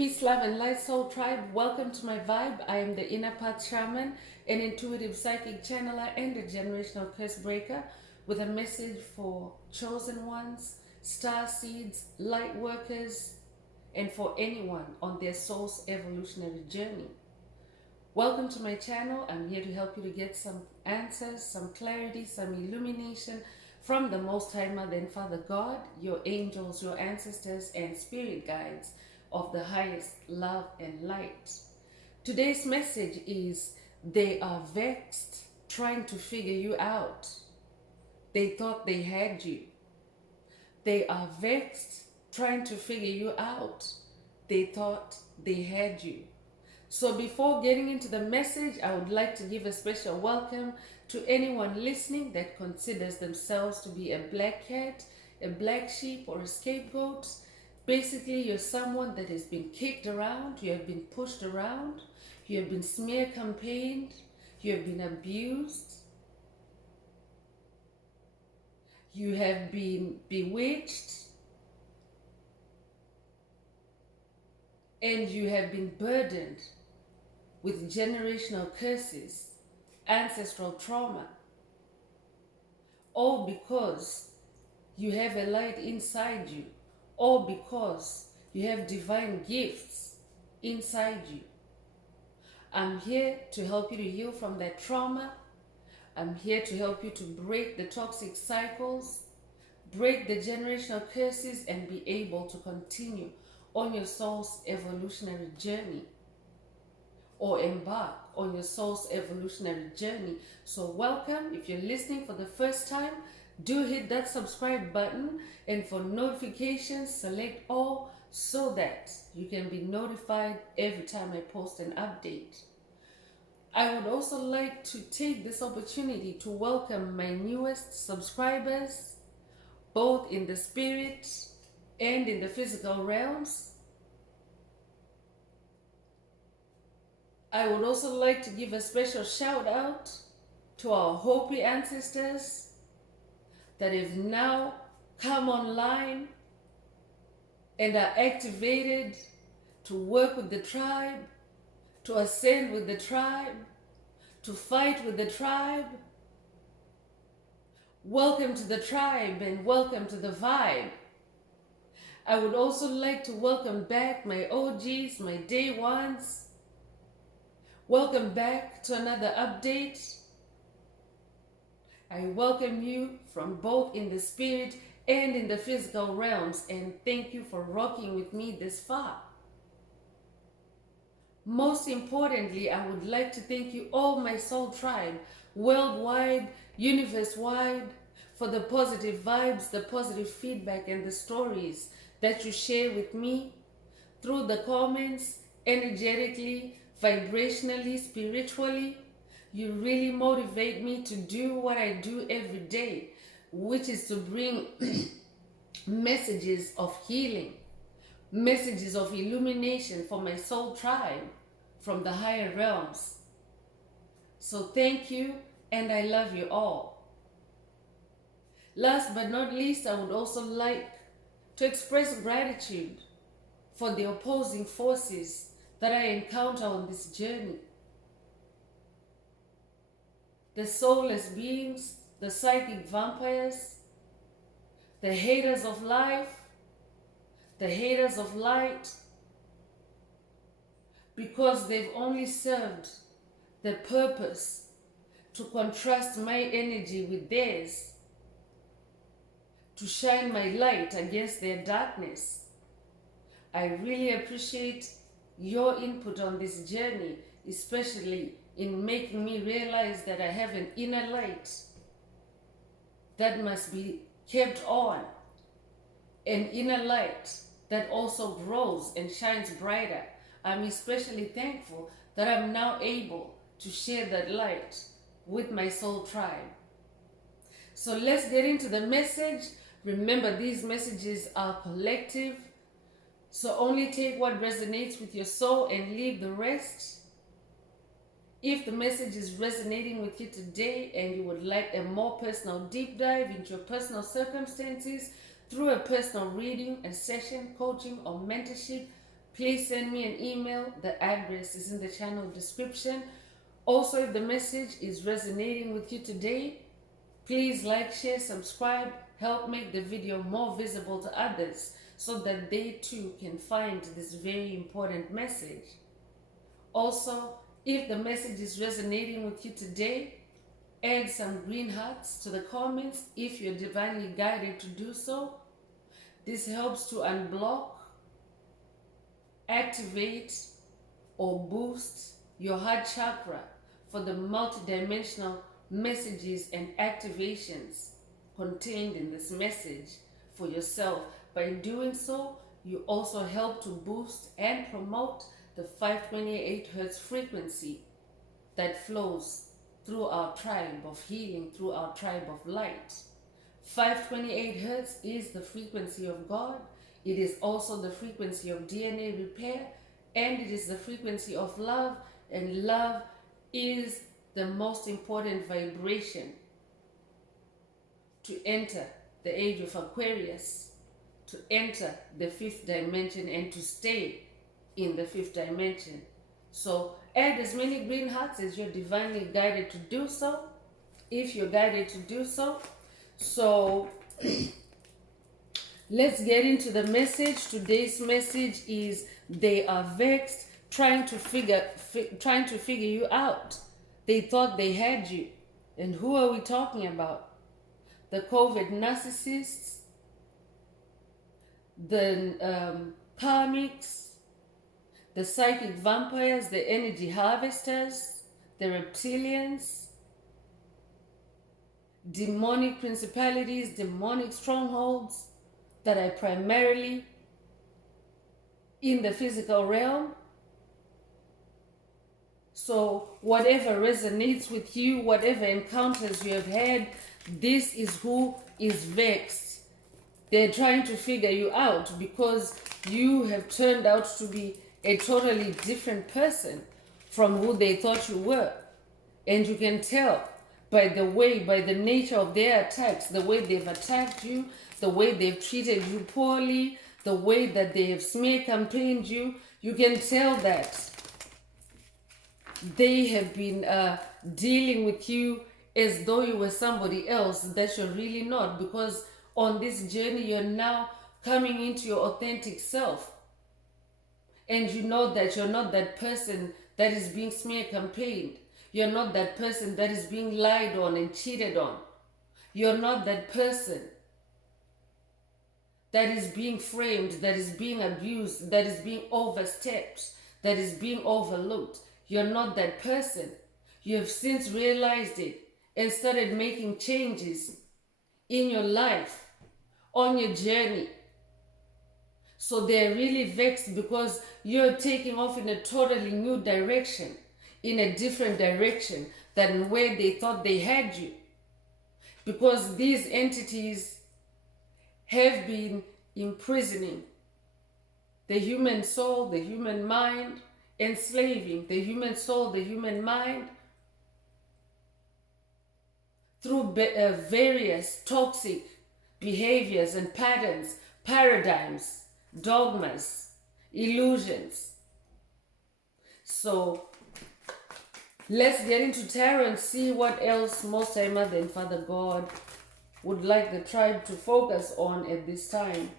Peace, love, and light, soul tribe. Welcome to my vibe. I am the inner path shaman, an intuitive psychic channeler, and a generational curse breaker with a message for chosen ones, star seeds, light workers, and for anyone on their soul's evolutionary journey. Welcome to my channel. I'm here to help you to get some answers, some clarity, some illumination from the Most High Mother and Father God, your angels, your ancestors, and spirit guides of the highest love and light. Today's message is: they are vexed, trying to figure you out. They thought they had you. They are vexed, trying to figure you out. They thought they had you. So before getting into the message, I would like to give a special welcome to anyone listening that considers themselves to be a black cat, a black sheep, or a scapegoat. Basically, you're someone that has been kicked around, you have been pushed around, you have been smear campaigned, you have been abused, you have been bewitched, and you have been burdened with generational curses, ancestral trauma, all because you have a light inside you, all because you have divine gifts inside you. I'm here to help you to heal from that trauma. I'm here to help you to break the toxic cycles, break the generational curses, and be able to continue on your soul's evolutionary journey, or embark on your soul's evolutionary journey. So welcome. If you're listening for the first time, do hit that subscribe button, and for notifications, select all so that you can be notified every time I post an update. I would also like to take this opportunity to welcome my newest subscribers, both in the spirit and in the physical realms. I would also like to give a special shout out to our Hopi ancestors that have now come online and are activated to work with the tribe, to ascend with the tribe, to fight with the tribe. Welcome to the tribe and welcome to the vibe. I would also like to welcome back my OGs, my day ones. Welcome back to another update. I welcome you from both in the spirit and in the physical realms, and thank you for rocking with me this far. Most importantly, I would like to thank you, all my soul tribe, worldwide, universe-wide, for the positive vibes, the positive feedback, and the stories that you share with me through the comments, energetically, vibrationally, spiritually. You really motivate me to do what I do every day, which is to bring messages of healing, messages of illumination for my soul tribe from the higher realms. So thank you, and I love you all. Last but not least, I would also like to express gratitude for the opposing forces that I encounter on this journey. The soulless beings, the psychic vampires, the haters of life, the haters of light, because they've only served the purpose to contrast my energy with theirs, to shine my light against their darkness. I really appreciate your input on this journey, especially in making me realize that I have an inner light that must be kept on, an inner light that also grows and shines brighter. I'm especially thankful that I'm now able to share that light with my soul tribe. So let's get into the message. Remember, these messages are collective, so only take what resonates with your soul and leave the rest. If the message is resonating with you today and you would like a more personal deep dive into your personal circumstances through a personal reading, a session, coaching, or mentorship, please send me an email. The address is in the channel description. Also, if the message is resonating with you today, please like, share, subscribe, help make the video more visible to others so that they too can find this very important message. Also, if the message is resonating with you today, add some green hearts to the comments if you're divinely guided to do so. This helps to unblock, activate, or boost your heart chakra for the multidimensional messages and activations contained in this message for yourself. By doing so, you also help to boost and promote the 528 hertz frequency that flows through our tribe of healing, through our tribe of light. 528 hertz is the frequency of God. It is also the frequency of DNA repair, and it is the frequency of love, and love is the most important vibration to enter the age of Aquarius, to enter the fifth dimension and to stay in the fifth dimension. So add as many green hearts as you're divinely guided to do so, if you're guided to do so. So let's get into the message. Today's message is they are vexed, trying to figure you out. They thought they had you. And who are we talking about? The COVID narcissists, the karmics, the psychic vampires, the energy harvesters, the reptilians, demonic principalities, demonic strongholds that are primarily in the physical realm. So whatever resonates with you, whatever encounters you have had, this is who is vexed. They're trying to figure you out because you have turned out to be a totally different person from who they thought you were. And you can tell by the nature of their attacks, the way they've attacked you, the way they've treated you poorly, the way that they have smear campaigned you. You can tell that they have been dealing with you as though you were somebody else that you're really not, because on this journey you're now coming into your authentic self, and you know that you're not that person that is being smear campaigned. You're not that person that is being lied on and cheated on. You're not that person that is being framed, that is being abused, that is being overstepped, that is being overlooked. You're not that person. You have since realized it and started making changes in your life, on your journey. So they're really vexed because you're taking off in a totally new direction, in a different direction than where they thought they had you. Because these entities have been imprisoning the human soul, the human mind, enslaving the human soul, the human mind, through various toxic behaviors and patterns, paradigms, dogmas, illusions. So let's get into tarot and see what else Most High Mother and Father God would like the tribe to focus on at this time.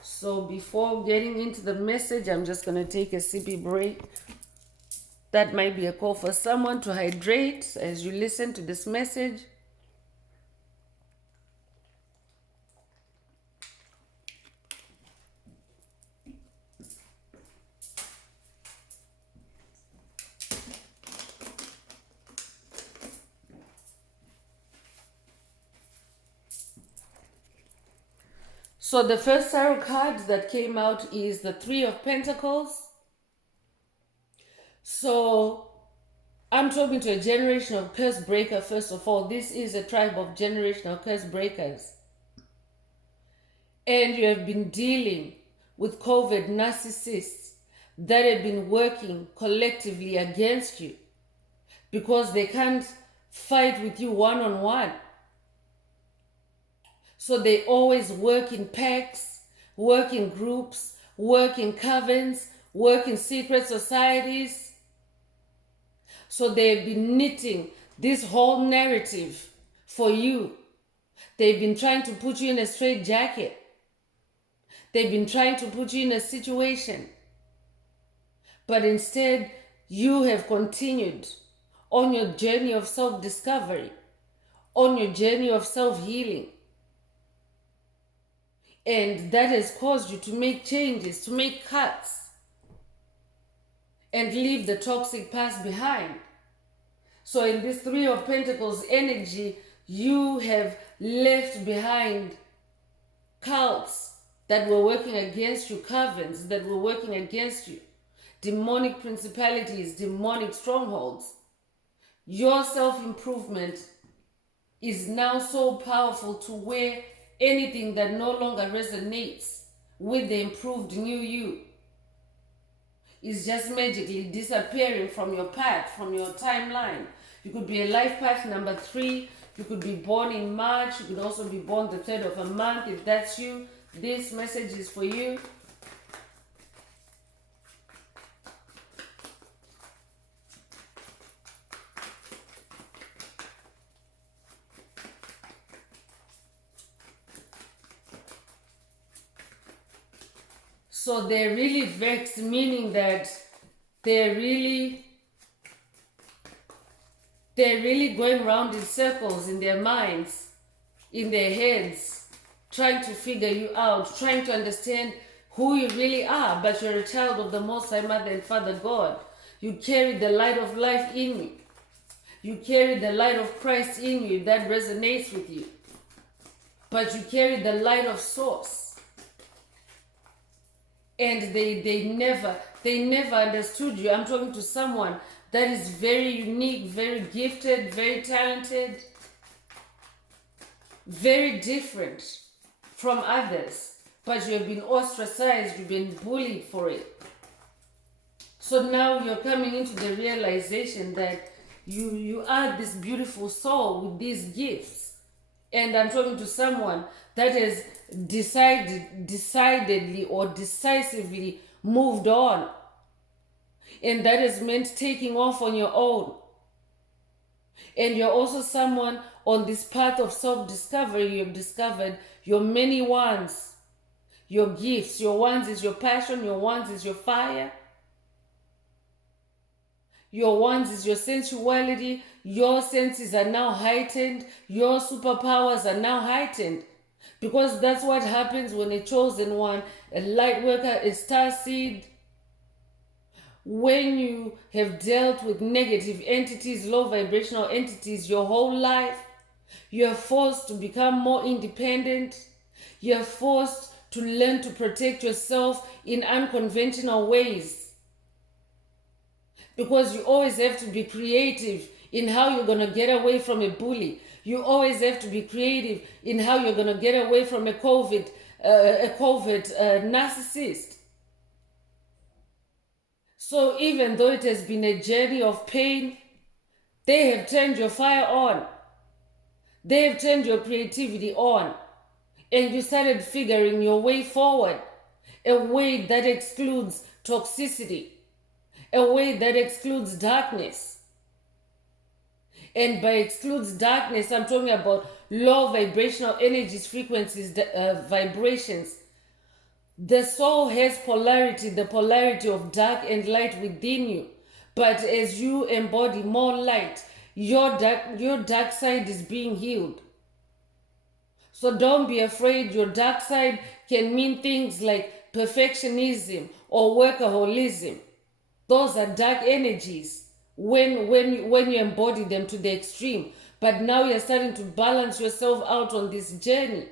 So before getting into the message, I'm just going to take a sippy break. That might be a call for someone to hydrate as you listen to this message. So the first tarot card that came out is the Three of Pentacles. So I'm talking to a generational curse breaker. First of all, this is a tribe of generational curse breakers. And you have been dealing with COVID narcissists that have been working collectively against you because they can't fight with you one-on-one. So they always work in packs, work in groups, work in covens, work in secret societies. So they've been knitting this whole narrative for you. They've been trying to put you in a straitjacket. They've been trying to put you in a situation. But instead, you have continued on your journey of self-discovery, on your journey of self-healing. And that has caused you to make changes, to make cuts, and leave the toxic past behind. So in this Three of Pentacles energy, you have left behind cults that were working against you, covens that were working against you, demonic principalities, demonic strongholds. Your self-improvement is now so powerful to where anything that no longer resonates with the improved new you is just magically disappearing from your path, from your timeline. You could be a life path number 3. You could be born in March. You could also be born the 3rd of a month. If that's you, this message is for you. So they're really vexed, meaning that they're really going around in circles in their minds, in their heads, trying to figure you out, trying to understand who you really are. But you're a child of the Most High Mother and Father God. You carry the light of life in you. You carry the light of Christ in you. That resonates with you. But you carry the light of Source. And they never understood you. I'm talking to someone that is very unique, very gifted, very talented, very different from others. But you have been ostracized, you've been bullied for it. So now you're coming into the realization that you are this beautiful soul with these gifts. And I'm talking to someone that has decidedly or decisively moved on. And that has meant taking off on your own. And you're also someone on this path of self-discovery. You have discovered your many wands, your gifts. Your wands is your passion. Your wands is your fire. Your wands is your sensuality. Your senses are now heightened. Your superpowers are now heightened. Because that's what happens when a chosen one, a light worker, a starseed, when you have dealt with negative entities, low vibrational entities your whole life, you're forced to become more independent. You're forced to learn to protect yourself in unconventional ways. Because you always have to be creative in how you're going to get away from a bully. You always have to be creative in how you're going to get away from a covert narcissist. So even though it has been a journey of pain, they have turned your fire on. They have turned your creativity on. And you started figuring your way forward. A way that excludes toxicity. A way that excludes darkness. And by excludes darkness, I'm talking about low vibrational energies, frequencies, vibrations. The soul has polarity, the polarity of dark and light within you. But as you embody more light, your dark side is being healed. So don't be afraid. Your dark side can mean things like perfectionism or workaholism. Those are dark energies when you embody them to the extreme. But now you're starting to balance yourself out on this journey.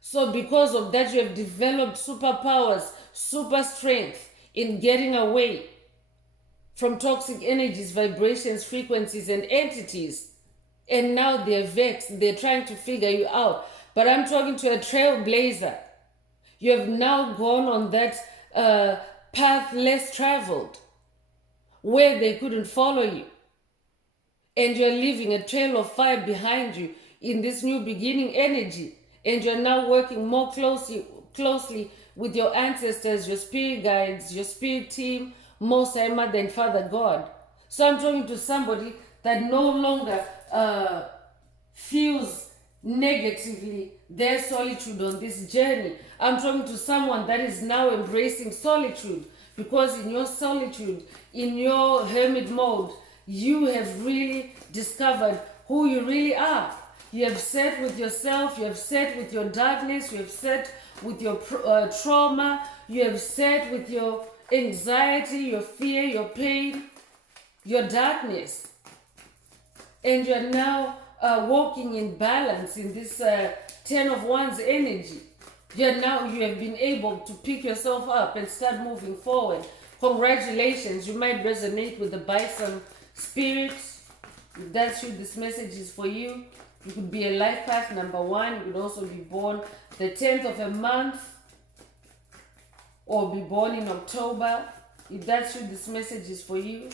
So because of that, you have developed superpowers, super strength in getting away from toxic energies, vibrations, frequencies, and entities. And now they're vexed. They're trying to figure you out. But I'm talking to a trailblazer. You have now gone on that path less traveled, where they couldn't follow you. And you're leaving a trail of fire behind you in this new beginning energy. And you're now working more closely with your ancestors, your spirit guides, your spirit team, Most High Mother and Father God. So I'm talking to somebody that no longer feels negatively their solitude on this journey. I'm talking to someone that is now embracing solitude, because in your solitude, in your hermit mode, you have really discovered who you really are. You have sat with yourself, you have sat with your darkness, you have sat with your trauma, you have sat with your anxiety, your fear, your pain, your darkness. And you're now walking in balance in this 10 of Wands energy. You have been able to pick yourself up and start moving forward. Congratulations. You might resonate with the Bison spirit. If that's you, this message is for you. You could be a life path number 1. You could also be born the 10th of a month or be born in October. If that's you, this message is for you.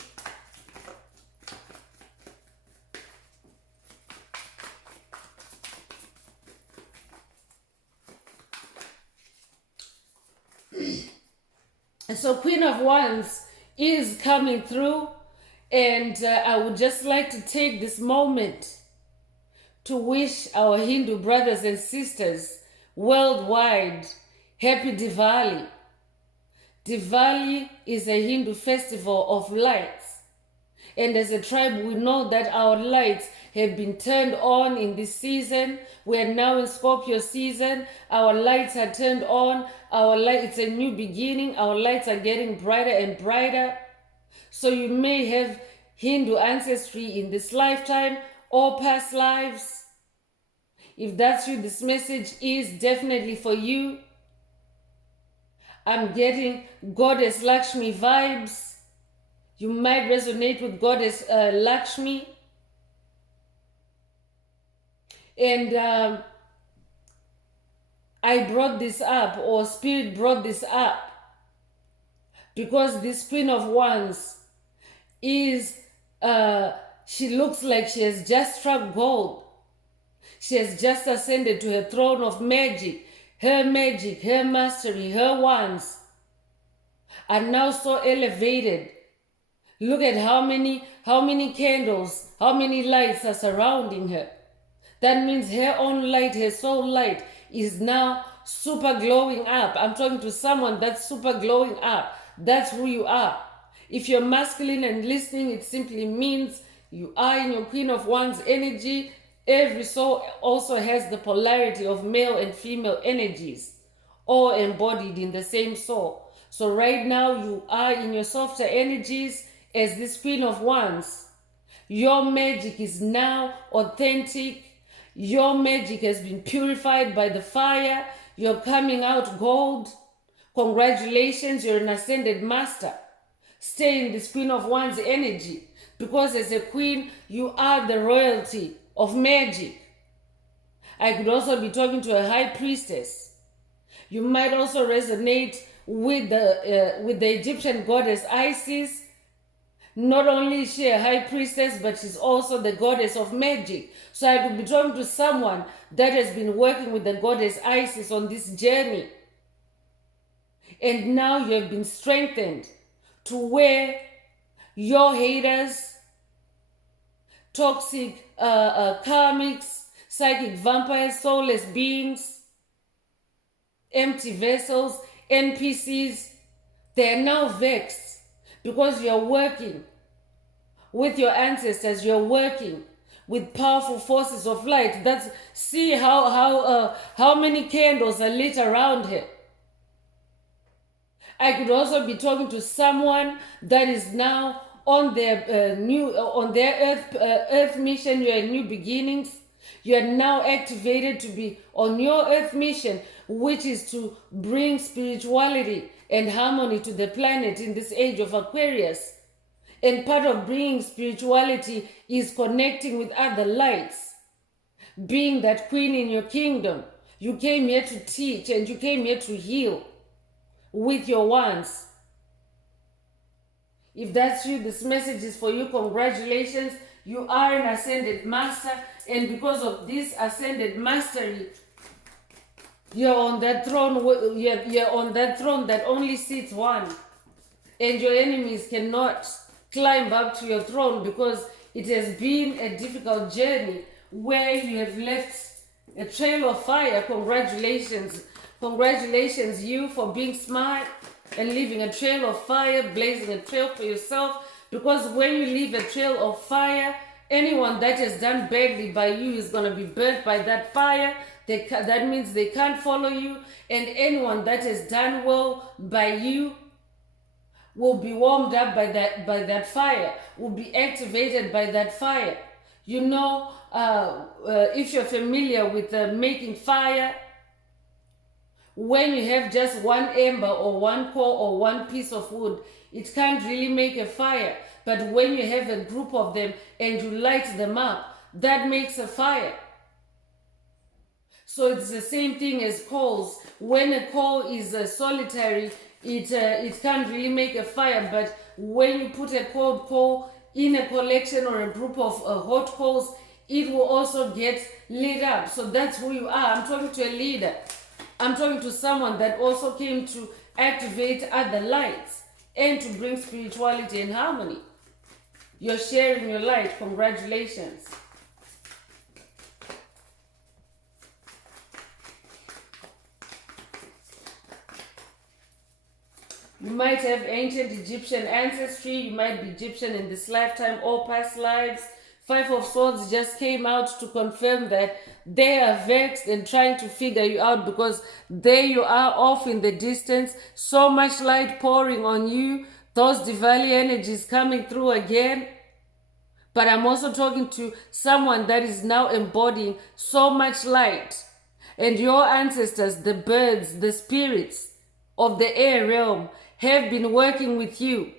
And so Queen of Wands is coming through, and I would just like to take this moment to wish our Hindu brothers and sisters worldwide happy Diwali. Diwali is a Hindu festival of lights, and as a tribe we know that our lights have been turned on in this season. We are now in Scorpio season. Our lights are turned on. It's a new beginning. Our lights are getting brighter and brighter. So you may have Hindu ancestry in this lifetime or past lives. If that's you, this message is definitely for you. I'm getting Goddess Lakshmi vibes. You might resonate with Goddess Lakshmi. And I brought this up, or Spirit brought this up, because this Queen of Wands is, she looks like she has just struck gold. She has just ascended to her throne of magic. Her magic, her mastery, her wands are now so elevated. Look at how many candles, how many lights are surrounding her. That means her own light, her soul light, is now super glowing up. I'm talking to someone that's super glowing up. That's who you are. If you're masculine and listening, it simply means you are in your Queen of Wands energy. Every soul also has the polarity of male and female energies, all embodied in the same soul. So right now you are in your softer energies as this Queen of Wands. Your magic is now authentic. Your magic has been purified by the fire. You're coming out gold. Congratulations, you're an ascended master. Stay in this Queen of Wands energy, because as a queen, you are the royalty of magic. I could also be talking to a high priestess. You might also resonate with the Egyptian goddess Isis. Not only is she a high priestess, but she's also the goddess of magic. So I could be talking to someone that has been working with the goddess Isis on this journey. And now you have been strengthened to where your haters, toxic karmics, psychic vampires, soulless beings, empty vessels, NPCs, they are now vexed, because you're working with your ancestors. You're working with powerful forces of light. See how many candles are lit around here. I could also be talking to someone that is now on their earth mission. You're in new beginnings. You are now activated to be on your earth mission, which is to bring spirituality and harmony to the planet in this age of Aquarius. And part of bringing spirituality is connecting with other lights. Being that queen in your kingdom, you came here to teach and you came here to heal with your wands. If that's you, this message is for you. Congratulations. You are an ascended master, and because of this ascended mastery, You're on that throne. You're on that throne that only sits one, and your enemies cannot climb up to your throne because it has been a difficult journey where you have left a trail of fire. Congratulations. Congratulations, you, for being smart and leaving a trail of fire, blazing a trail for yourself. Because when you leave a trail of fire, anyone that has done badly by you is going to be burnt by that fire. That means they can't follow you. And anyone that has done well by you will be warmed up by that fire, will be activated by that fire. You know, if you're familiar with making fire, when you have just one ember or one coal or one piece of wood, it can't really make a fire. But when you have a group of them and you light them up, that makes a fire. So it's the same thing as coals. When a coal is solitary, it can't really make a fire. But when you put a cold coal in a collection or a group of hot coals, it will also get lit up. So that's who you are. I'm talking to a leader. I'm talking to someone that also came to activate other lights and to bring spirituality and harmony. You're sharing your light. Congratulations. You might have ancient Egyptian ancestry. You might be Egyptian in this lifetime or past lives. Five of Swords just came out to confirm that they are vexed and trying to figure you out, because there you are off in the distance. So much light pouring on you. Those Diwali energies coming through again. But I'm also talking to someone that is now embodying so much light. And your ancestors, the birds, the spirits of the air realm, have been working with you.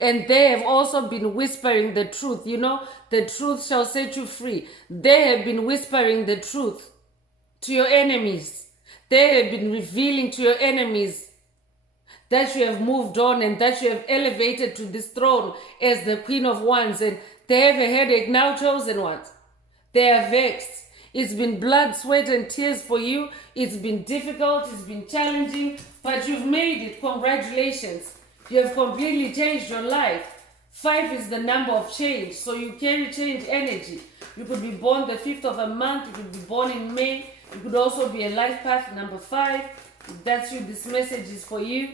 And they have also been whispering the truth. You know, the truth shall set you free. They have been whispering the truth to your enemies. They have been revealing to your enemies that you have moved on and that you have elevated to this throne as the Queen of Wands. And they have a headache now, chosen ones. They are vexed. It's been blood, sweat, and tears for you. It's been difficult. It's been challenging. But you've made it. Congratulations. You have completely changed your life. 5 is the number of change. So you carry change energy. You could be born the 5th of a month. You could be born in May. You could also be a life path number 5. If that's you, this message is for you.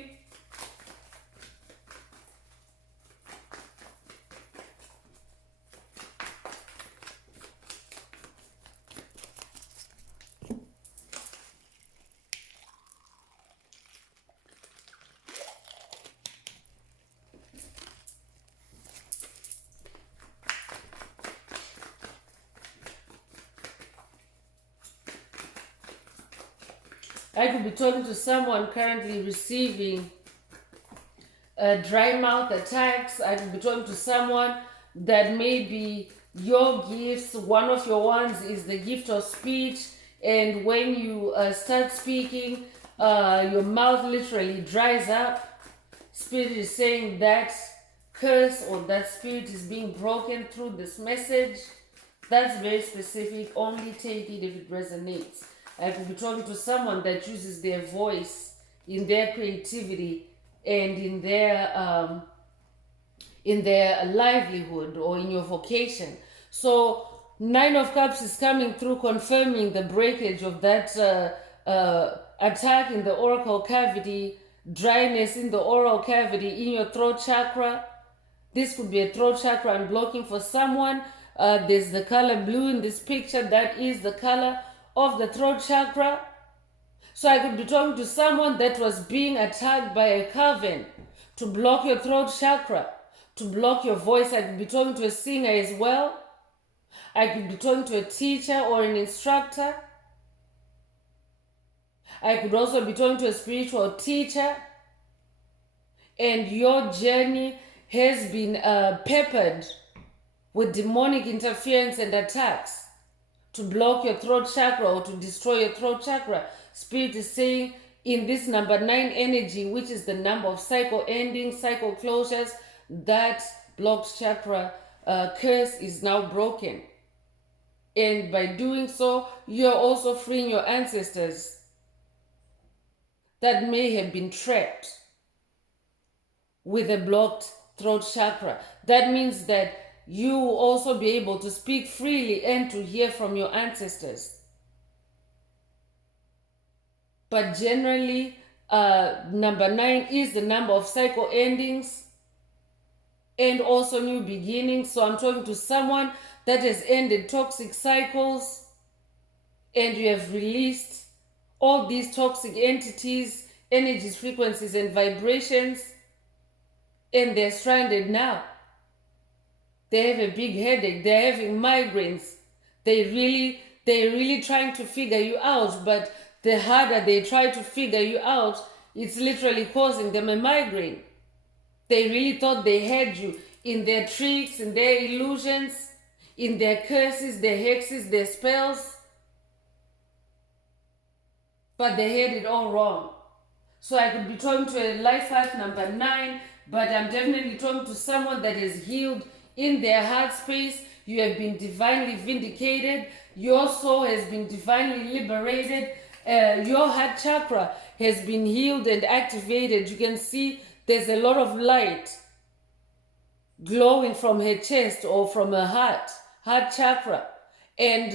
I could be talking to someone currently receiving dry mouth attacks. I could be talking to someone that maybe your gifts, one of your ones is the gift of speech. And when you start speaking, your mouth literally dries up. Spirit is saying that curse or that spirit is being broken through this message. That's very specific. Only take it if it resonates. I could be talking to someone that uses their voice in their creativity and in their livelihood or in your vocation. So 9 of Cups is coming through, confirming the breakage of that attack in the oracle cavity, dryness in the oral cavity, in your throat chakra. This could be a throat chakra unblocking for someone. There's the color blue in this picture. That is the color of the throat chakra. So I could be talking to someone that was being attacked by a coven to block your throat chakra, to block your voice. I could be talking to a singer as well. I could be talking to a teacher or an instructor. I could also be talking to a spiritual teacher. And your journey has been peppered with demonic interference and attacks to block your throat chakra or to destroy your throat chakra. Spirit is saying in this number 9 energy, which is the number of cycle endings, cycle closures, that blocked chakra curse is now broken. And by doing so, you're also freeing your ancestors that may have been trapped with a blocked throat chakra. That means that you will also be able to speak freely and to hear from your ancestors. But generally, number 9 is the number of cycle endings and also new beginnings. So I'm talking to someone that has ended toxic cycles and you have released all these toxic entities, energies, frequencies, and vibrations, and they're stranded now. They have a big headache, they're having migraines, they're really trying to figure you out, but the harder they try to figure you out, it's literally causing them a migraine. They really thought they had you in their tricks, in their illusions, in their curses, their hexes, their spells, but they had it all wrong. So I could be talking to a life path number 9, but I'm definitely talking to someone that is healed in their heart space. You have been divinely vindicated. Your soul has been divinely liberated. Your heart chakra has been healed and activated. You can see there's a lot of light glowing from her chest or from her heart chakra. And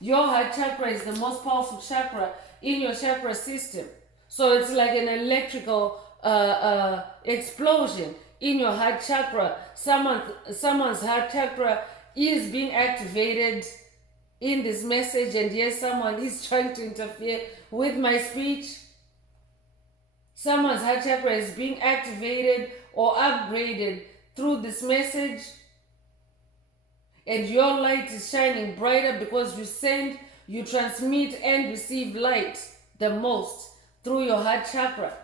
your heart chakra is the most powerful chakra in your chakra system. So it's like an electrical explosion in your heart chakra. Someone's heart chakra is being activated in this message, and yes, someone is trying to interfere with my speech. Someone's heart chakra is being activated or upgraded through this message, and your light is shining brighter because you transmit and receive light the most through your heart chakra.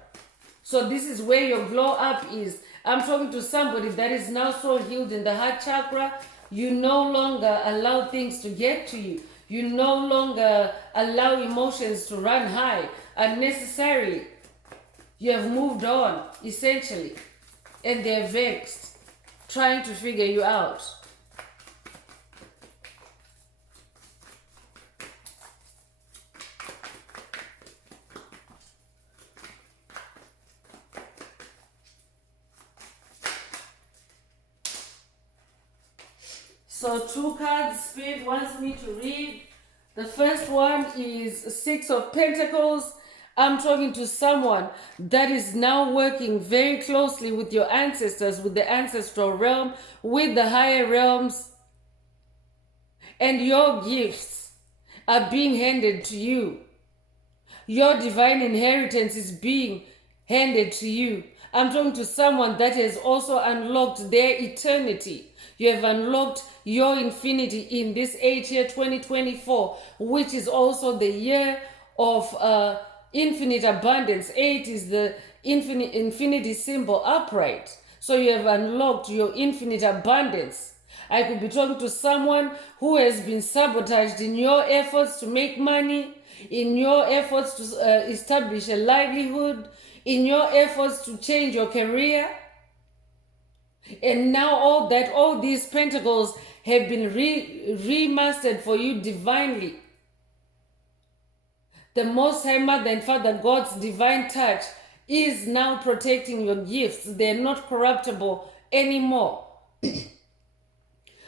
So this is where your glow up is. I'm talking to somebody that is now so healed in the heart chakra, you no longer allow things to get to you. You no longer allow emotions to run high unnecessarily. You have moved on, essentially. And they're vexed, trying to figure you out. So 2 cards Spirit wants me to read. The first one is 6 of Pentacles. I'm talking to someone that is now working very closely with your ancestors, with the ancestral realm, with the higher realms. And your gifts are being handed to you. Your divine inheritance is being handed to you. I'm talking to someone that has also unlocked their eternity. You have unlocked your infinity in this 8 year 2024, which is also the year of infinite abundance. 8 is the infinity symbol upright. So you have unlocked your infinite abundance. I could be talking to someone who has been sabotaged in your efforts to make money, in your efforts to establish a livelihood, in your efforts to change your career. And now all these pentacles have been remastered for you divinely. The Most High Mother and Father God's divine touch is now protecting your gifts. They're not corruptible anymore.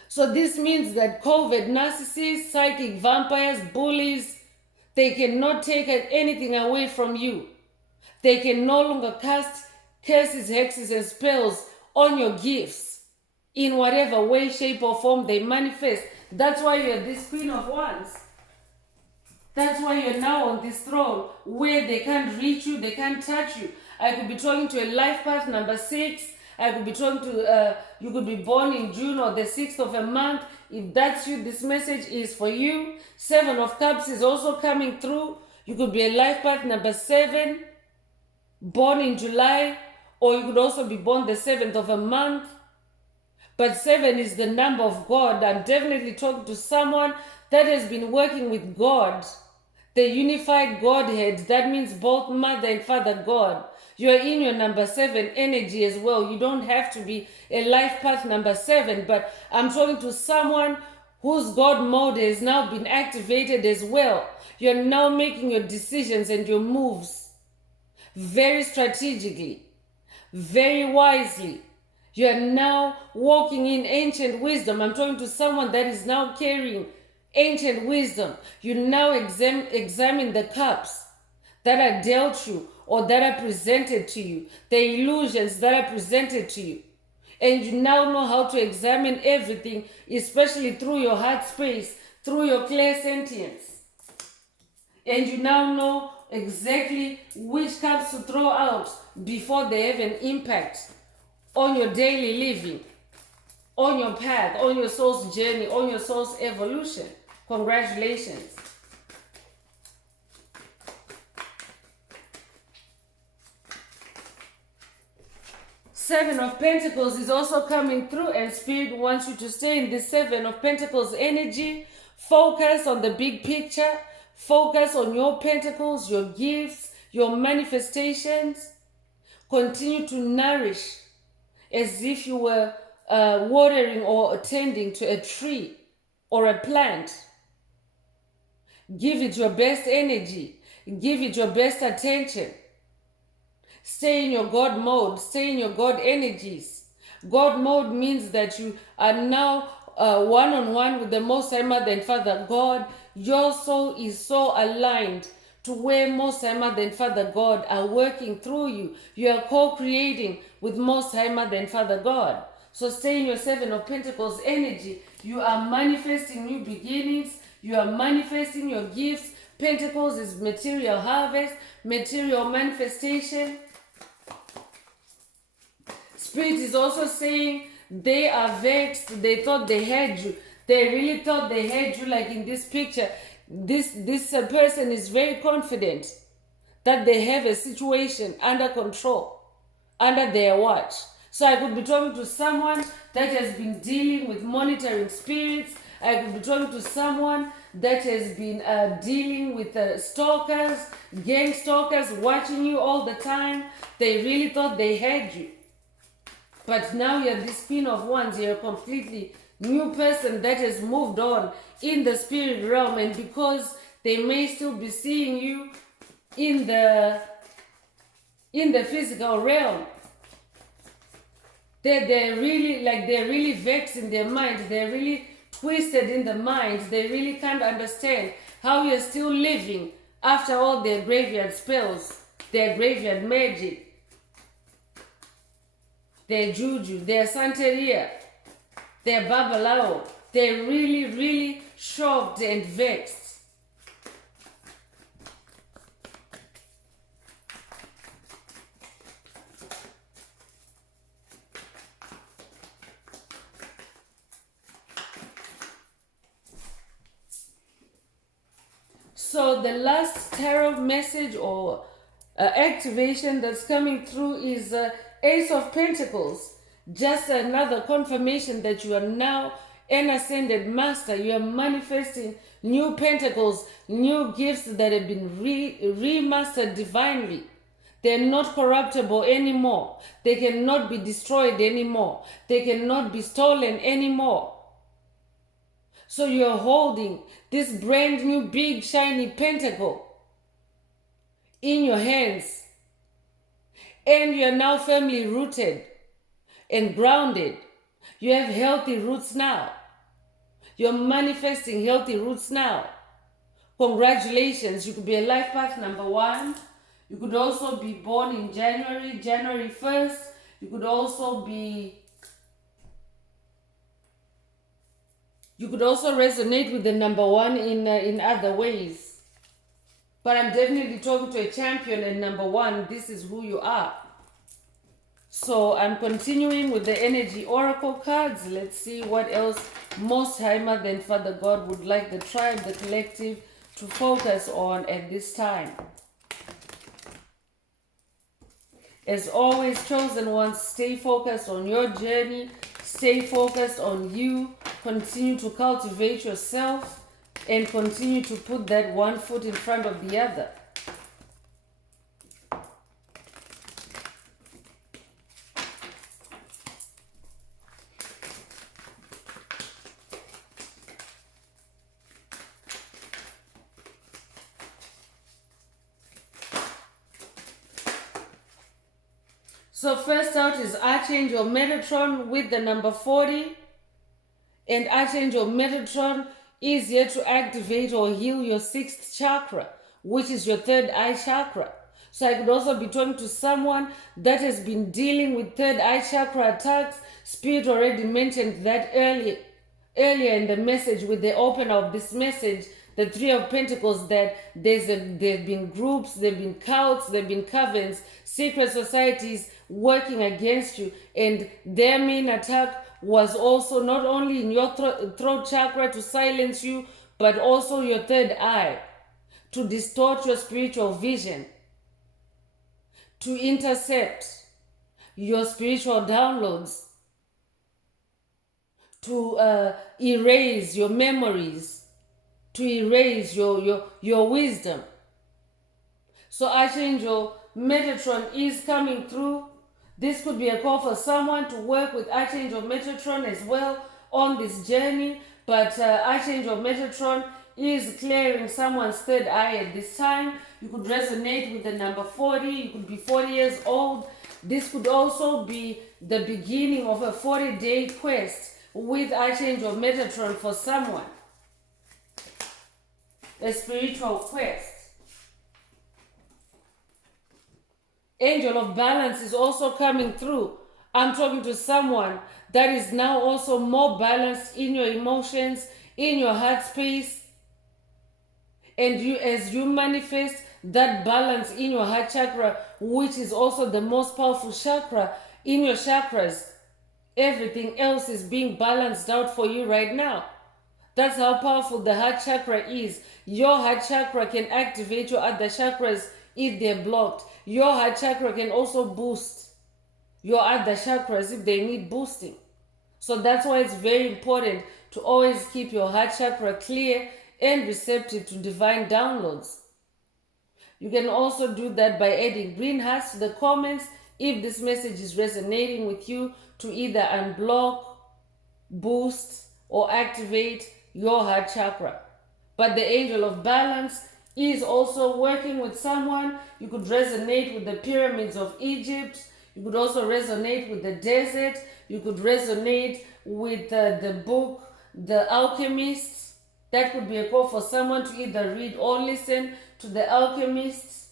So this means that COVID narcissists, psychic vampires, bullies, they cannot take anything away from you. They can no longer cast curses, hexes, and spells on your gifts in whatever way, shape, or form they manifest. That's why you're this Queen of Wands. That's why you're now on this throne where they can't reach you, they can't touch you. I could be talking to a life path number 6. I could be talking to, you could be born in June or the 6th of a month. If that's you, this message is for you. 7 of Cups is also coming through. You could be a life path number 7, born in July, or you could also be born the 7th of a month. But 7 is the number of God. I'm definitely talking to someone that has been working with God, the unified Godhead. That means both Mother and Father God. You're in your number 7 energy as well. You don't have to be a life path number 7, but I'm talking to someone whose God mode has now been activated as well. You're now making your decisions and your moves very strategically, very wisely. You are now walking in ancient wisdom. I'm talking to someone that is now carrying ancient wisdom. You now examine the cups that are dealt you or that are presented to you, the illusions that are presented to you. And you now know how to examine everything, especially through your heart space, through your clairsentience. And you now know exactly which cups to throw out before they have an impact on your daily living, on your path, on your soul's journey, on your soul's evolution. Congratulations. Seven of Pentacles is also coming through, and Spirit wants you to stay in this Seven of Pentacles energy. Focus on the big picture. Focus on your pentacles, your gifts, your manifestations. Continue to nourish as if you were watering or attending to a tree or a plant. Give it your best energy. Give it your best attention. Stay in your God mode. Stay in your God energies. God mode means that you are now one-on-one with the Most High Mother and Father God. Your soul is so aligned to where Most High Mother and Father God are working through you. You are co-creating with Most High Mother and Father God. So stay in your Seven of Pentacles energy. You are manifesting new beginnings. You are manifesting your gifts. Pentacles is material harvest, material manifestation. Spirit is also saying they are vexed. They thought they had you. They really thought they had you, like in this picture. This person is very confident that they have a situation under control, under their watch. So I could be talking to someone that has been dealing with monitoring spirits. I could be talking to someone that has been dealing with stalkers, gang stalkers, watching you all the time. They really thought they had you. But now you're this Queen of Wands. You're a completely new person that has moved on in the spirit realm. And because they may still be seeing you in the physical realm, they're really vexed in their mind. They're really twisted in the mind. They really can't understand how you're still living after all their graveyard spells, their graveyard magic, their juju, their santeria, their babalao. They're really, really shocked and vexed. So the last tarot message or activation that's coming through is Ace of Pentacles. Just another confirmation that you are now an ascended master. You are manifesting new pentacles, new gifts that have been remastered divinely. They're not corruptible anymore. They cannot be destroyed anymore. They cannot be stolen anymore. So you're holding this brand new big shiny pentacle in your hands. And you're now firmly rooted and grounded. You have healthy roots now. You're manifesting healthy roots now. Congratulations. You could be a life path number 1. You could also be born in January 1st. You could also resonate with the number 1 in other ways. But I'm definitely talking to a champion, and number 1, this is who you are. So I'm continuing with the energy oracle cards. Let's see what else Most High Mother and Father God would like the tribe, the collective, to focus on at this time. As always, chosen ones, stay focused on your journey. Stay focused on you. Continue to cultivate yourself and continue to put that one foot in front of the other. So first out is Archangel Metatron with the number 40. And Archangel Metatron is here to activate or heal your 6th chakra, which is your third eye chakra. So I could also be talking to someone that has been dealing with third eye chakra attacks. Spirit already mentioned that earlier in the message, with the opener of this message, the Three of Pentacles, that there have been groups, there have been cults, there have been covens, secret societies working against you, and their main attack was also not only in your throat chakra to silence you, but also your third eye, to distort your spiritual vision, to intercept your spiritual downloads, to erase your memories, to erase your wisdom. So Archangel Metatron is coming through. This could be a call for someone to work with Archangel Metatron as well on this journey. But Archangel Metatron is clearing someone's third eye at this time. You could resonate with the number 40. You could be 40 years old. This could also be the beginning of a 40-day quest with Archangel Metatron for someone. A spiritual quest. Angel of Balance is also coming through. I'm talking to someone that is now also more balanced in your emotions, in your heart space. And you, as you manifest that balance in your heart chakra, which is also the most powerful chakra in your chakras, everything else is being balanced out for you right now. That's how powerful the heart chakra is. Your heart chakra can activate your other chakras if they're blocked. Your heart chakra can also boost your other chakras if they need boosting. So that's why it's very important to always keep your heart chakra clear and receptive to divine downloads. You can also do that by adding green hearts to the comments if this message is resonating with you, to either unblock, boost, or activate your heart chakra. But the Angel of Balance is also working with someone. You could resonate with the pyramids of Egypt. You could also resonate with the desert. You could resonate with the book, The Alchemists. That could be a call for someone to either read or listen to The Alchemists.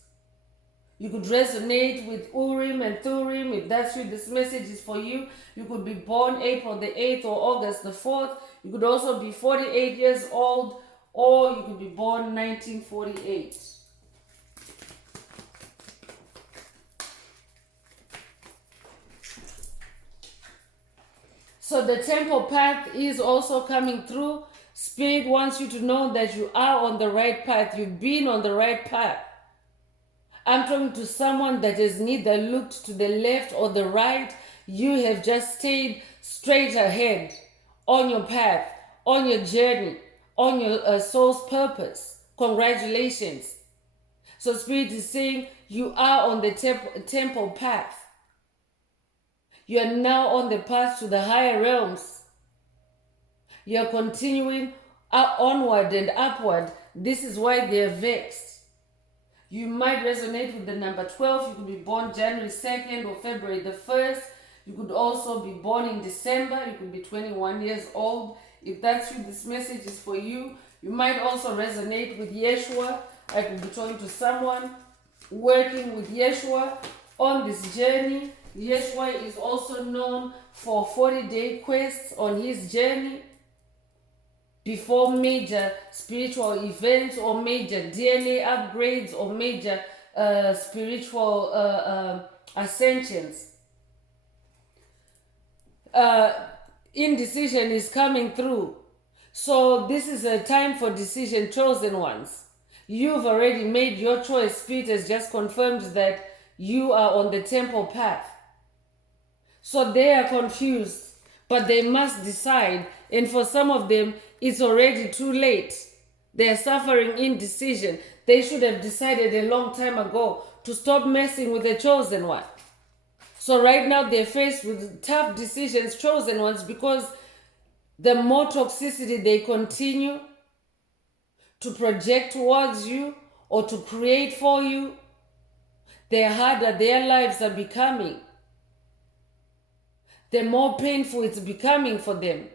You could resonate with Urim and Thurim if that's who this message is for you. You could be born April the 8th or August the 4th. You could also be 48 years old, or you could be born 1948. So the temple path is also coming through. Spirit wants you to know that you are on the right path. You've been on the right path. I'm talking to someone that has neither looked to the left or the right. You have just stayed straight ahead on your path, on your journey, on your soul's purpose. Congratulations. So Spirit is saying you are on the temple path. You are now on the path to the higher realms. You are continuing onward and upward. This is why they are vexed. You might resonate with the number 12. You could be born January 2nd or February the 1st. You could also be born in December. You could be 21 years old. If that's who this message is for you, you might also resonate with Yeshua. I could be talking to someone working with Yeshua on this journey. Yeshua is also known for 40-day quests on his journey before major spiritual events or major DNA upgrades or major spiritual ascensions. Indecision is coming through. So this is a time for decision, chosen ones. You've already made your choice. Spirit has just confirmed that you are on the temple path. So they are confused, but they must decide. And for some of them, it's already too late. They are suffering indecision. They should have decided a long time ago to stop messing with the chosen one. So right now they're faced with tough decisions, chosen ones, because the more toxicity they continue to project towards you or to create for you, the harder their lives are becoming. the more painful it's becoming for them.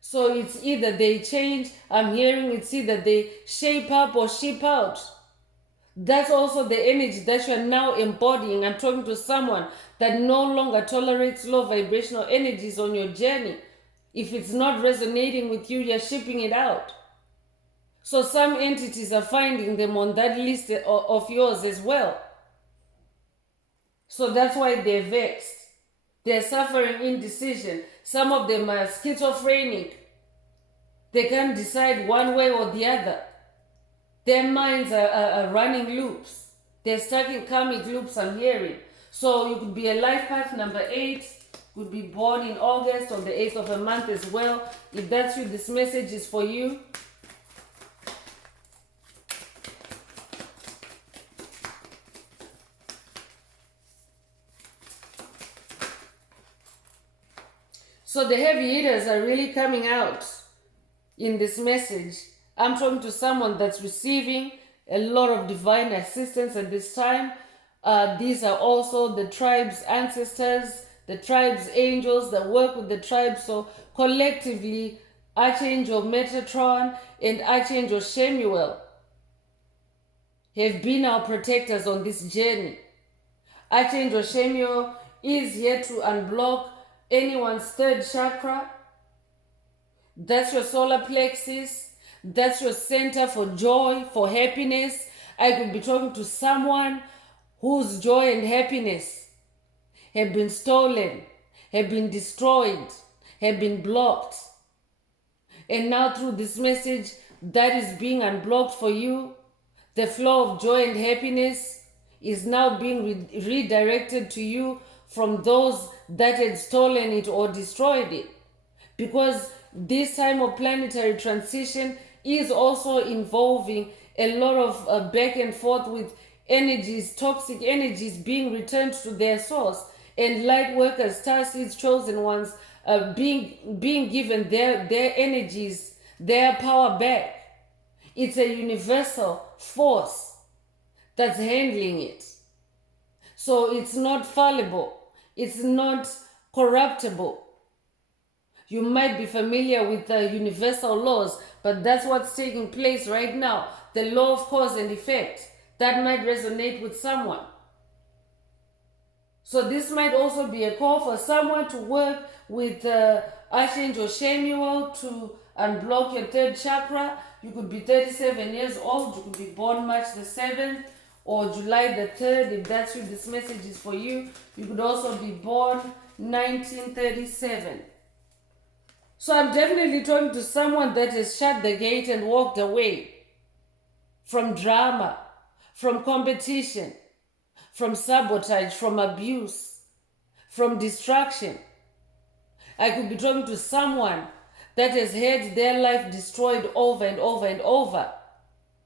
So it's either they change, I'm hearing it's either they shape up or ship out. That's also the energy that you're now embodying. I'm talking to someone that no longer tolerates low vibrational energies on your journey. If it's not resonating with you, you're shipping it out. So some entities are finding them on that list of yours as well. So that's why they're vexed. They're suffering indecision. Some of them are schizophrenic. They can't decide one way or the other. Their minds are running loops. They're stuck in karmic loops, I'm hearing. So you could be a life path number 8, could be born in August or the 8th of a month as well. If that's you, this message is for you. So the heavy hitters are really coming out in this message. I'm talking to someone that's receiving a lot of divine assistance at this time. These are also the tribe's ancestors, the tribe's angels that work with the tribe. So collectively, Archangel Metatron and Archangel Shemuel have been our protectors on this journey. Archangel Shemuel is here to unblock anyone's third chakra. That's your solar plexus. That's your center for joy, for happiness. I could be talking to someone whose joy and happiness have been stolen, have been destroyed, have been blocked. And now through this message that is being unblocked for you, the flow of joy and happiness is now being redirected to you from those that had stolen it or destroyed it. Because this time of planetary transition is also involving a lot of back and forth with energies, toxic energies being returned to their source, and light workers, starseeds, chosen ones, being given their energies, their power back. It's a universal force that's handling it. So it's not fallible. It's not corruptible. You might be familiar with the universal laws, but that's what's taking place right now. The law of cause and effect. That might resonate with someone. So this might also be a call for someone to work with Archangel Shemuel to unblock your third chakra. You could be 37 years old. You could be born March the 7th or July the 3rd. If that's you, this message is for you. You could also be born 1937. So I'm definitely talking to someone that has shut the gate and walked away from drama, from competition, from sabotage, from abuse, from distraction. I could be talking to someone that has had their life destroyed over and over and over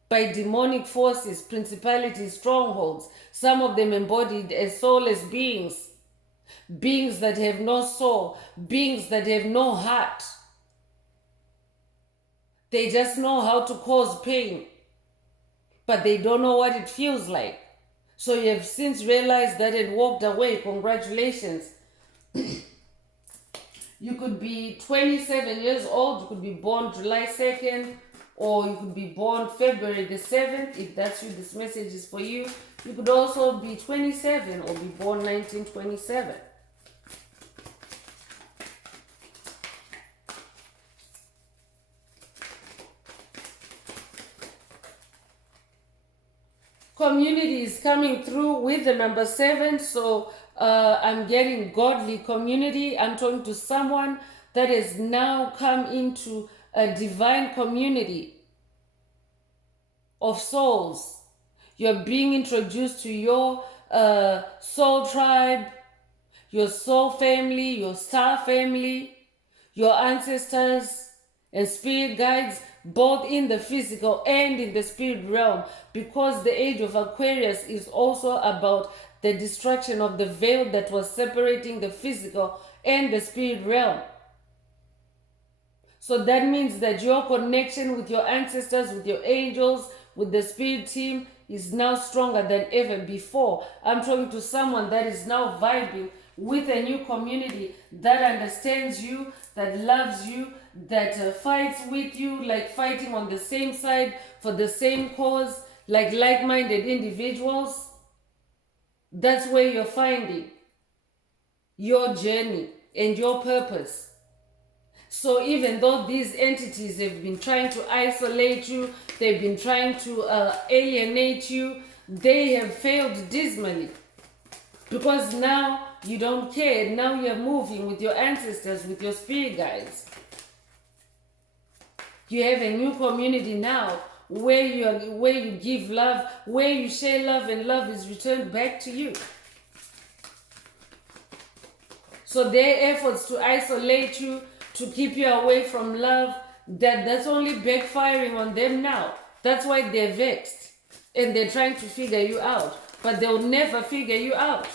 by demonic forces, principalities, strongholds, some of them embodied as soulless beings. Beings that have no soul, beings that have no heart. They just know how to cause pain, but they don't know what it feels like. So you have since realized that and walked away. Congratulations. You could be 27 years old, you could be born July 2nd, or you could be born February the 7th. If that's you, this message is for you. You could also be 27 or be born 1927. Community is coming through with the number 7, so I'm getting godly community. I'm talking to someone that has now come into a divine community of souls. You're being introduced to your soul tribe, your soul family, your star family, your ancestors and spirit guides, both in the physical and in the spirit realm, because the age of Aquarius is also about the destruction of the veil that was separating the physical and the spirit realm. So that means that your connection with your ancestors, with your angels, with the spirit team is now stronger than ever before. I'm talking to someone that is now vibing with a new community that understands you, that loves you, that fights with you, like fighting on the same side for the same cause, like like-minded individuals. That's where you're finding your journey and your purpose. So even though these entities have been trying to isolate you, they've been trying to alienate you, they have failed dismally. Because now you don't care. Now you're moving with your ancestors, with your spirit guides. You have a new community now where you give love, where you share love, and love is returned back to you. So their efforts to isolate you, to keep you away from love, that's only backfiring on them now. That's why they're vexed and they're trying to figure you out, but they'll never figure you out.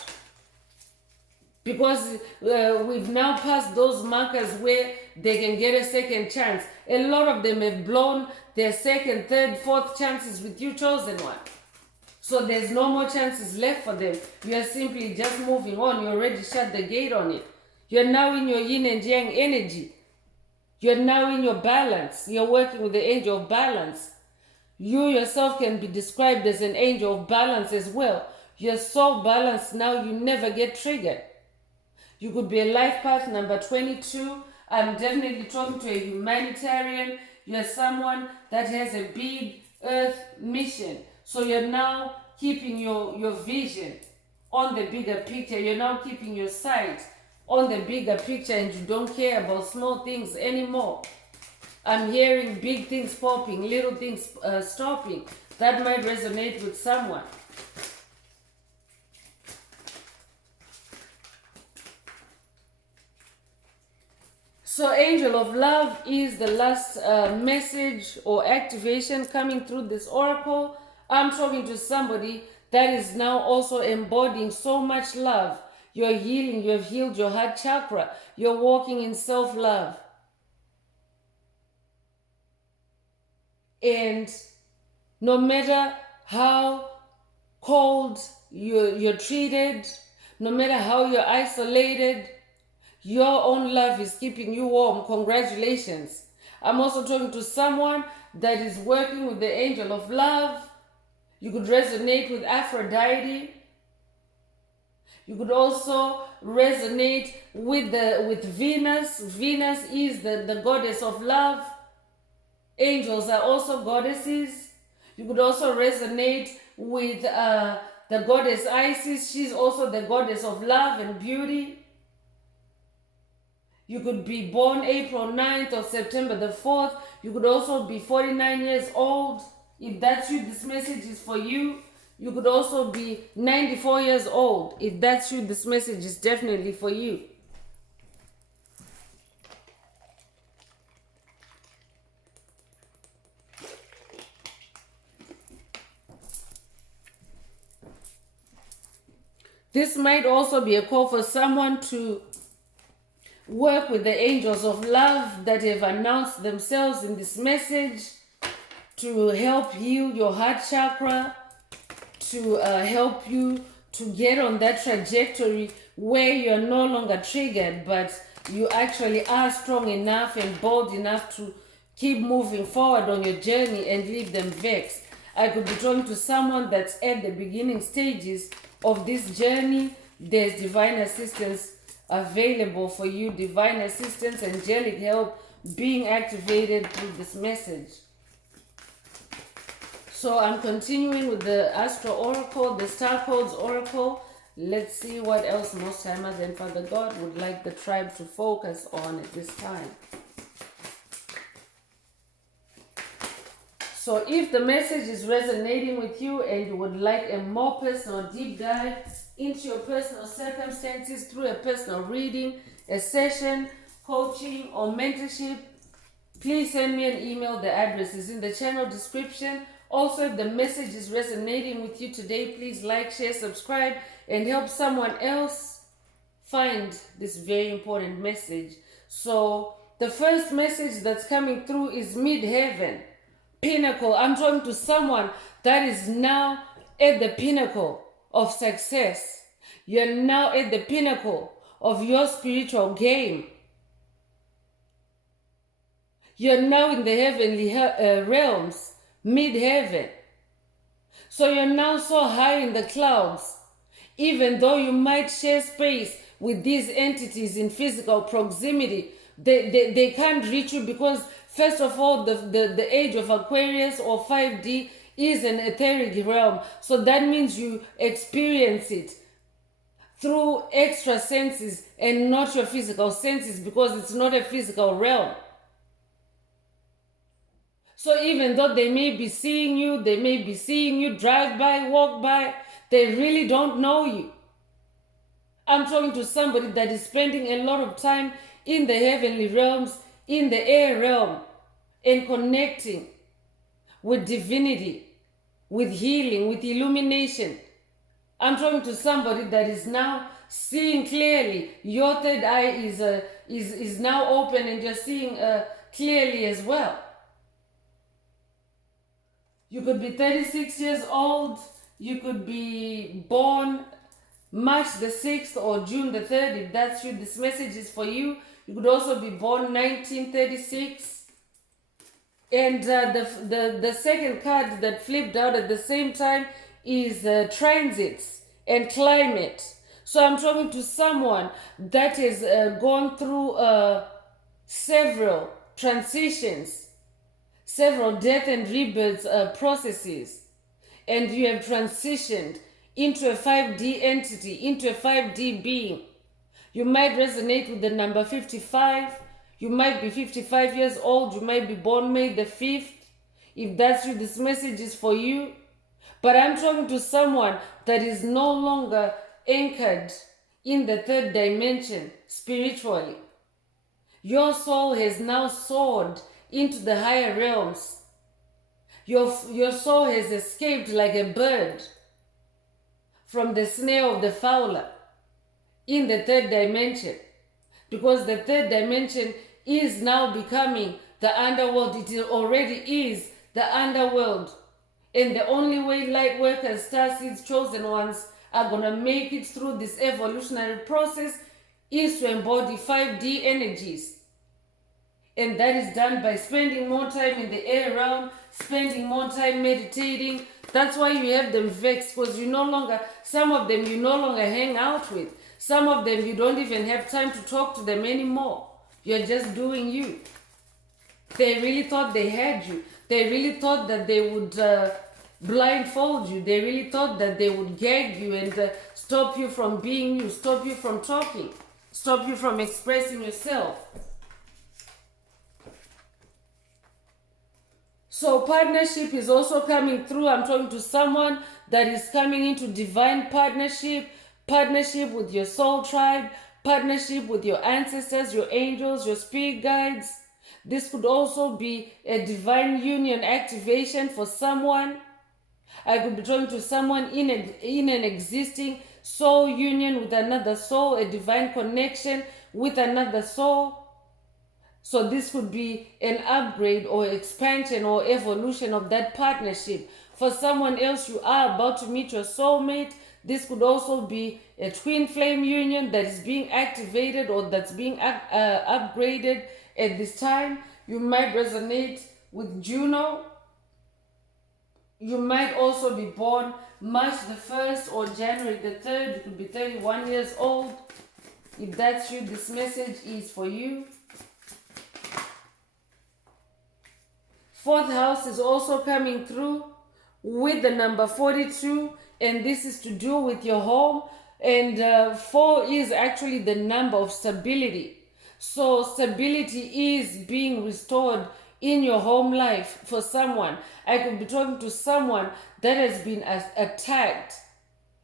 Because we've now passed those markers where they can get a second chance. A lot of them have blown their second, third, fourth chances with you, chosen one. So there's no more chances left for them. You are simply just moving on. You already shut the gate on it. You're now in your yin and yang energy. You're now in your balance. You're working with the angel of balance. You yourself can be described as an angel of balance as well. You're so balanced now, you never get triggered. You could be a life path number 22. I'm definitely talking to a humanitarian. You're someone that has a big earth mission. So you're now keeping your vision on the bigger picture. You're now keeping your sight on the bigger picture, and you don't care about small things anymore. I'm hearing big things popping, little things stopping. That might resonate with someone. So angel of love is the last message or activation coming through this oracle. I'm talking to somebody that is now also embodying so much love. You're healing, you have healed your heart chakra. You're walking in self-love. And no matter how cold you're treated, no matter how you're isolated, your own love is keeping you warm. Congratulations. I'm also talking to someone that is working with the angel of love. You could resonate with Aphrodite. You could also resonate with Venus. Venus is the goddess of love. Angels are also goddesses. You could also resonate with the goddess Isis. She's also the goddess of love and beauty. You could be born April 9th or September the 4th. You could also be 49 years old. If that's you, this message is for you. You could also be 94 years old. If that's you, this message is definitely for you. This might also be a call for someone to work with the angels of love that have announced themselves in this message to help heal your heart chakra, to help you to get on that trajectory where you're no longer triggered, but you actually are strong enough and bold enough to keep moving forward on your journey and leave them vexed. I could be talking to someone that's at the beginning stages of this journey. There's divine assistance available for you, divine assistance, angelic help being activated through this message. So I'm continuing with the Astro Oracle, the Star Codes Oracle. Let's see what else Most High Mother and Father God would like the tribe to focus on at this time. So if the message is resonating with you and you would like a more personal deep dive into your personal circumstances through a personal reading, a session, coaching, or mentorship, please send me an email. The address is in the channel description. Also, if the message is resonating with you today, please like, share, subscribe, and help someone else find this very important message. So the first message that's coming through is mid-heaven. pinnacle. I'm talking to someone that is now at the pinnacle of success. You're now at the pinnacle of your spiritual game. You're now in the heavenly realms, mid-heaven. So you're now so high in the clouds, even though you might share space with these entities in physical proximity, they can't reach you because, first of all, the age of Aquarius or 5D is an etheric realm. So that means you experience it through extra senses and not your physical senses, because it's not a physical realm. So even though they may be seeing you drive by, walk by, they really don't know you. I'm talking to somebody that is spending a lot of time in the heavenly realms, in the air realm, and connecting with divinity, with healing, with illumination. I'm talking to somebody that is now seeing clearly. Your third eye is now open and you're seeing clearly as well. You could be 36 years old. You could be born March the 6th or June the 3rd. If that's you, this message is for you. You could also be born 1936. And the second card that flipped out at the same time is transits and climate. So I'm talking to someone that has gone through several transitions, several death and rebirth processes, and you have transitioned into a 5D entity, into a 5D being. You might resonate with the number 55. You might be 55 years old. You might be born May the 5th. If that's you, this message is for you. But I'm talking to someone that is no longer anchored in the third dimension spiritually. Your soul has now soared into the higher realms. Your soul has escaped like a bird from the snare of the fowler in the third dimension, because the third dimension is now becoming the underworld. It already is the underworld, and the only way light workers, star seeds, chosen ones are going to make it through this evolutionary process is to embody 5D energies. And that is done by spending more time in the air realm, spending more time meditating. That's why you have them vexed, because some of them you no longer hang out with. Some of them you don't even have time to talk to them anymore. You're just doing you. They really thought they had you. They really thought that they would blindfold you. They really thought that they would gag you and stop you from being you, stop you from talking, stop you from expressing yourself. So partnership is also coming through. I'm talking to someone that is coming into divine partnership, partnership with your soul tribe, partnership with your ancestors, your angels, your spirit guides. This could also be a divine union activation for someone. I could be talking to someone in an existing soul union with another soul, a divine connection with another soul. So this could be an upgrade or expansion or evolution of that partnership. For someone else, you are about to meet your soulmate. This could also be a twin flame union that is being activated or that's being upgraded at this time. You might resonate with Juno. You might also be born March the 1st or January the 3rd. You could be 31 years old. If that's you, this message is for you. Fourth house is also coming through with the number 42, and this is to do with your home. And 4 is actually the number of stability. So stability is being restored in your home life for someone. I could be talking to someone that has been attacked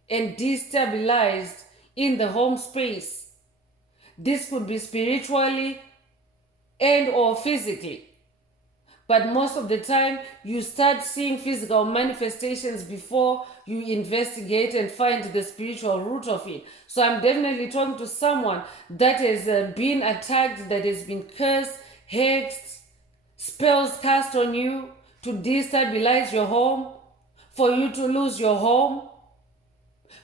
and destabilized in the home space. This could be spiritually and or physically. But most of the time, you start seeing physical manifestations before you investigate and find the spiritual root of it. So I'm definitely talking to someone that has been attacked, that has been cursed, hexed, spells cast on you, to destabilize your home, for you to lose your home.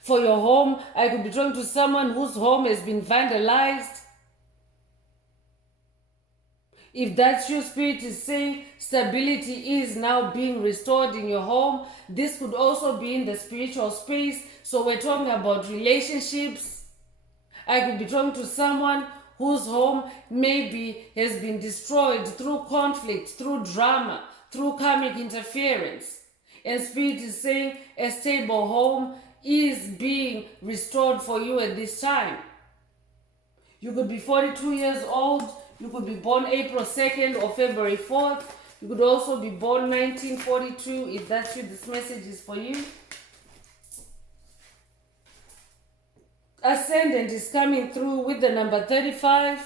For your home, I could be talking to someone whose home has been vandalized. If that's your spirit is saying stability is now being restored in your home, this could also be in the spiritual space. So we're talking about relationships. I could be talking to someone whose home maybe has been destroyed through conflict, through drama, through karmic interference. And spirit is saying a stable home is being restored for you at this time. You could be 42 years old. You could be born April 2nd or February 4th. You could also be born 1942. If that's you, this message is for you. Ascendant is coming through with the number 35.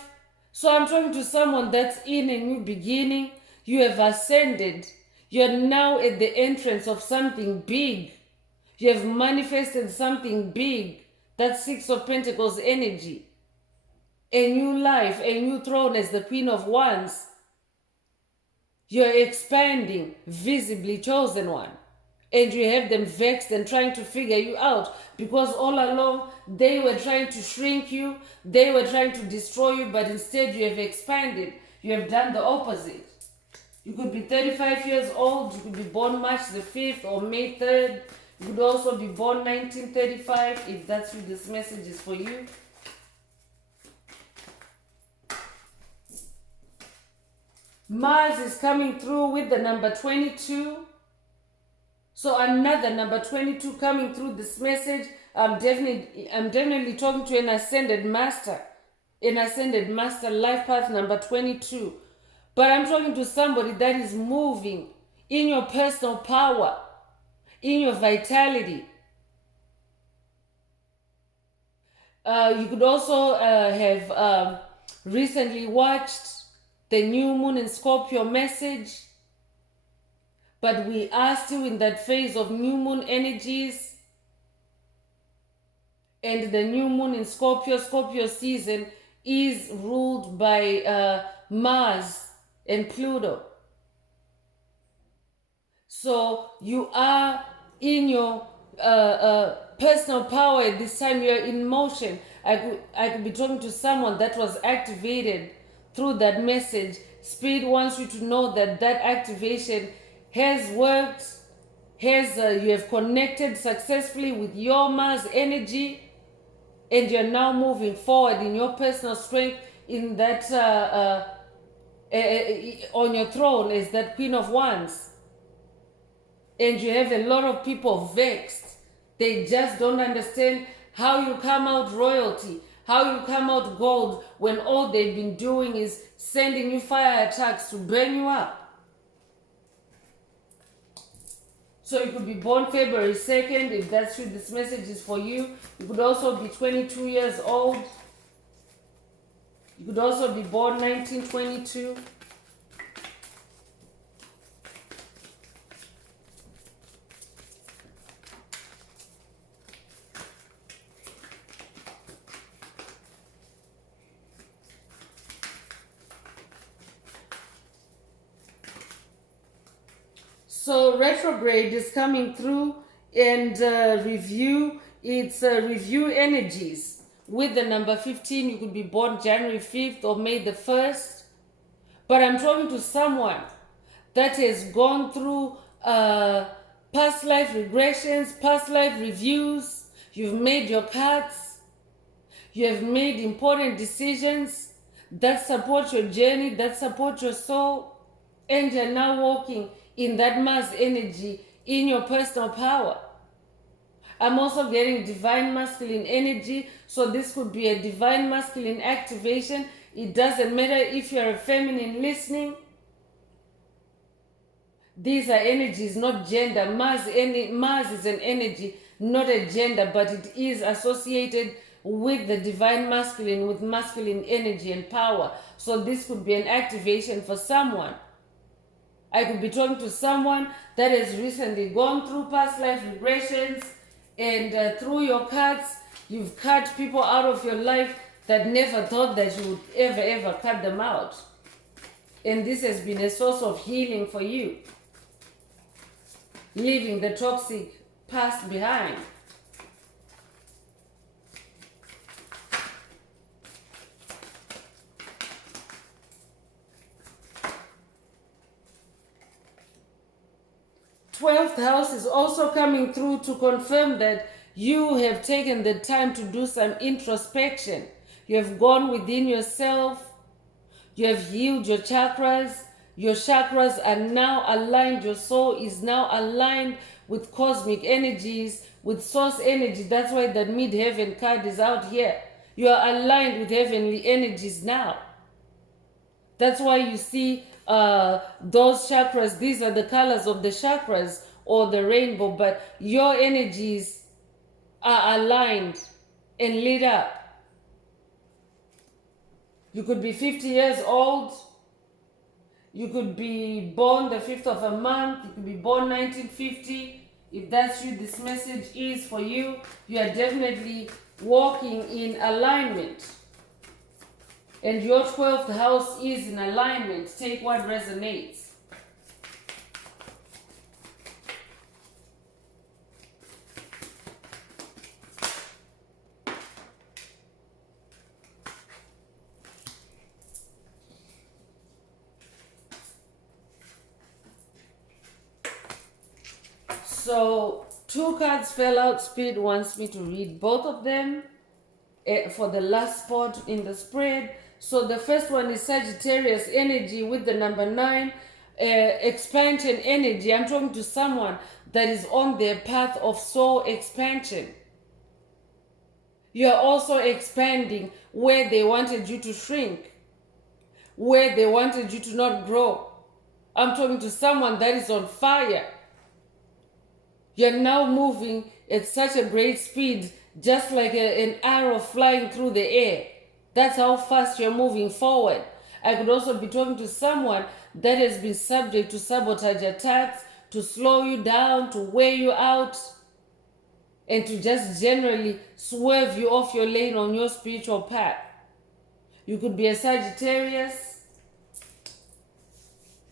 So I'm talking to someone that's in a new beginning. You have ascended. You're now at the entrance of something big. You have manifested something big. That's Six of Pentacles energy. A new life, a new throne as the Queen of Wands. You're expanding, visibly chosen one. And you have them vexed and trying to figure you out, because all along they were trying to shrink you, they were trying to destroy you, but instead you have expanded. You have done the opposite. You could be 35 years old, you could be born March the 5th or May 3rd. You could also be born 1935. If that's you, this message is for you. Mars is coming through with the number 22. So another number 22 coming through this message. I'm definitely talking to an ascended master. An ascended master, life path number 22. But I'm talking to somebody that is moving in your personal power, in your vitality. You could also have recently watched the new moon in Scorpio message, but we are still in that phase of new moon energies. And the new moon in Scorpio season is ruled by Mars and Pluto. So you are in your personal power at this time. You're in motion. I could be talking to someone that was activated through that message. Spirit wants you to know that that activation has worked, you have connected successfully with your Mars energy, and you're now moving forward in your personal strength in that on your throne as that Queen of Wands. And you have a lot of people vexed. They just don't understand how you come out royalty, how you come out gold, when all they've been doing is sending you fire attacks to burn you up. So you could be born February 2nd, if that's true, this message is for you. You could also be 22 years old. You could also be born 1922. So retrograde is coming through, and review, it's review energies. With the number 15, you could be born January 5th or May the 1st. But I'm talking to someone that has gone through past life regressions, past life reviews. You've made your cuts. You have made important decisions that support your journey, that support your soul. And you're now walking in that Mars energy, in your personal power. I'm also getting divine masculine energy, so this could be a divine masculine activation. It doesn't matter if you're a feminine listening. These are energies, not gender. Mars is an energy, not a gender, but it is associated with the divine masculine, with masculine energy and power. So this could be an activation for someone. I could be talking to someone that has recently gone through past life regressions, and through your cuts, you've cut people out of your life that never thought that you would ever cut them out. And this has been a source of healing for you. leaving the toxic past behind. Twelfth house is also coming through to confirm that you have taken the time to do some introspection. You have gone within yourself. You have healed your chakras. Your chakras are now aligned. Your soul is now aligned with cosmic energies, with source energy. That's why that mid-heaven card is out here. You are aligned with heavenly energies now. That's why you see those chakras. These are the colors of the chakras or the rainbow, but your energies are aligned and lit up. You could be 50 years old. You could be born the 5th of a month. You could be born 1950. If that's you, this message is for you. You are definitely walking in alignment. And your 12th house is in alignment. Take what resonates. So 2 cards fell out. Spirit wants me to read both of them for the last spot in the spread. So the first one is Sagittarius energy with the number 9, expansion energy. I'm talking to someone that is on their path of soul expansion. You are also expanding where they wanted you to shrink, where they wanted you to not grow. I'm talking to someone that is on fire. You're now moving at such a great speed, just like an arrow flying through the air. That's how fast you're moving forward. I could also be talking to someone that has been subject to sabotage attacks, to slow you down, to wear you out, and to just generally swerve you off your lane on your spiritual path. You could be a Sagittarius,